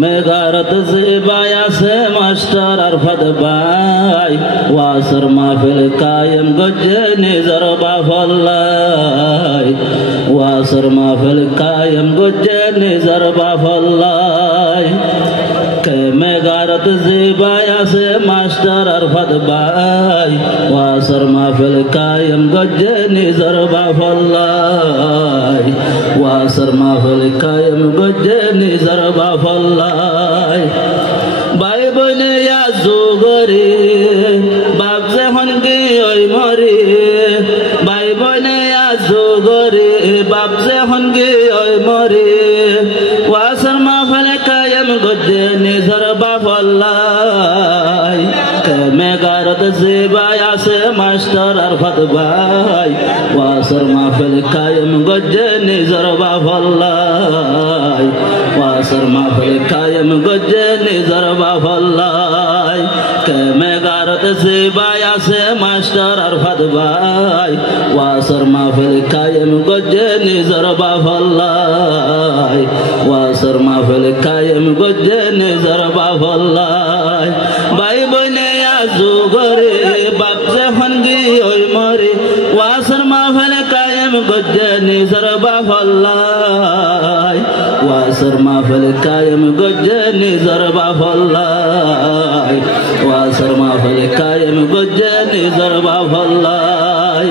মেঘারত জিবাই আছে মাস্টার আরফাত ভাই ওয়াসর মাহফিল কায়েম গজ্জে নিজর বাফল্লাই ওয়াসর মাহফিল কায়েম গজ্জে নিজর বাফল্লাই মেঘারত জিবাই আছে মাস্টার আরফাত ভাই ওয়াসর মাহফিল কায়েম গজ্জে নিজর বাফল্লাই ওয়াসর মাহফিল কায়েম গজ্জে নিজর বাফল্লাই ভাই বনে যুগরে বাপ যখন গিয়ে মরে ভাই বনে যুগরে বাপ যখন গিয়ে মরে ওয়াসর মাহফিল কায়েম গজ্জে নিজর বাফল্লাই মেঘারত জিবাই আছে মাস্টার আরফাত ভাই ওয়াসর মাহফিল কায়েম গজ্জে নিজর বাফল্লাই ওয়াসর মাহফিল কায়েম গজ্জে নিজর বাফল্লাই মেঘারত জিবাই আছে মাস্টার আরফাত ভাই ওয়াসর মাহফিল কায়েম গজ্জে নিজর বাফল্লাই ওয়াসর মাহফিল কায়েম গজ্জে নিজর বাফল্লাই ভাই বনে যুগরে বাপ যখন গিয়ে মরে ওয়াসর মাহফিল কায়েম গজ্জে নিজর বাফল্লাই ওয়াসর মাহফিল কায়েম গজ্জে নিজর বাফল্লাই ওয়াসর মাহফিল কায়েম গজ্জে নিজর বাফল্লাই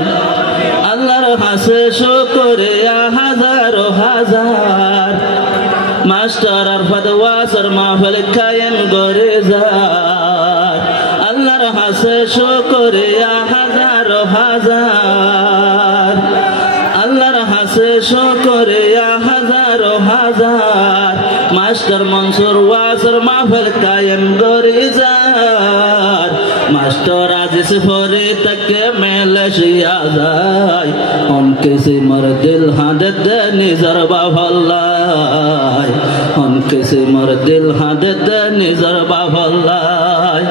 আল্লাহর হাসে শুকরে হাজার হাজার মাস্টার আরফাত ওয়াসর মাহফিল কায়েম করে যায় আল্লাহর হাসে শুকরে হাজার হাজার আল্লাহর হাসে শুকরে হাজার হাজার মাস্টার মনসুর ওয়াসর মাহফিল কায়েম করে যায় মাস্টার আজিজ ফরে তকে মেলশিয়া যায় उनके से मर दिल हादत निजर बाफल्लाई उनके से मर दिल हादत निजर बाफल्लाई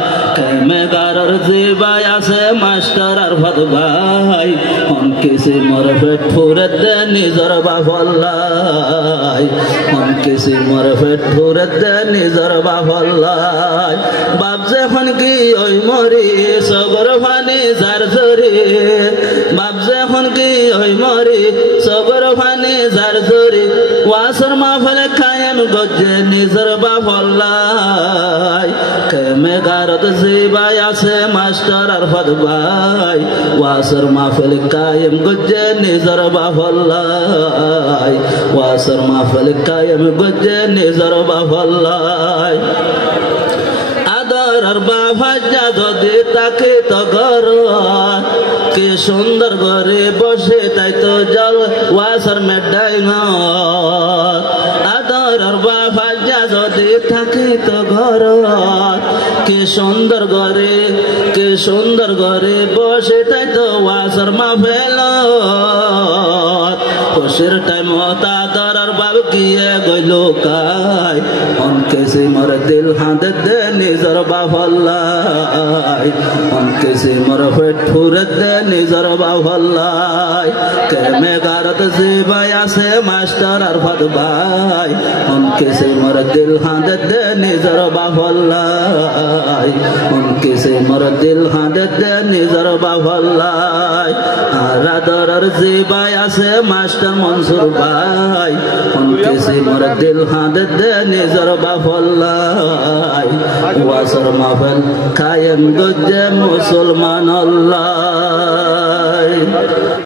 मेघारत जिबाई আছে মাস্টার আরফাত ভাই उनके से मर पेट फुरत निजर बाफल्लाई उनके से मर पेट फुरत निजर बाफल्लाई बाप যখন কি ওই মরি সগর ফানি জার জরে বাপ যখন কি ওই মরি সগর ফানি জার জরে ওয়াসর মাহফিল কায়েম গজ্জে নিজর বাফল্লাই মেঘারত জিবাই আছে মাস্টার আরফাত ভাই ওয়াসর মাহফিল কায়েম গজ্জে নিজর বাফল্লাই ওয়াসর মাহফিল কায়েম গজ্জে নিজর বাফল্লাই আদর বাবা যদি তাকে তো ঘর কি সুন্দর ঘরে বসে তাই তো জল ওয়াসর মেডাই না আদর বাবা যদি থাকে তো ঘর কি সুন্দর ঘরে বসে তাই তো ওয়াসর মাহফিল খুশির টাইম হতা দরার বাব কিয়ে গইল কাই उनके से मर दिल हादत निजर बाफल्लाई उनके से मर पेट फुरत निजर बाफल्लाई मेघारत जिबाई আছে মাস্টার আরফাত ভাই उनके से मर दिल हादत निजर बाफल्लाई उनके से मर दिल हादत निजर बाफल्लाई रादर जिबाई আছে মাস্টার মনসুর ভাই उनके से मर दिल हादत निजर बाफल्लाई ওয়াসর মাহফিল কায়েম গজ্জে মুসলমান আল্লাহ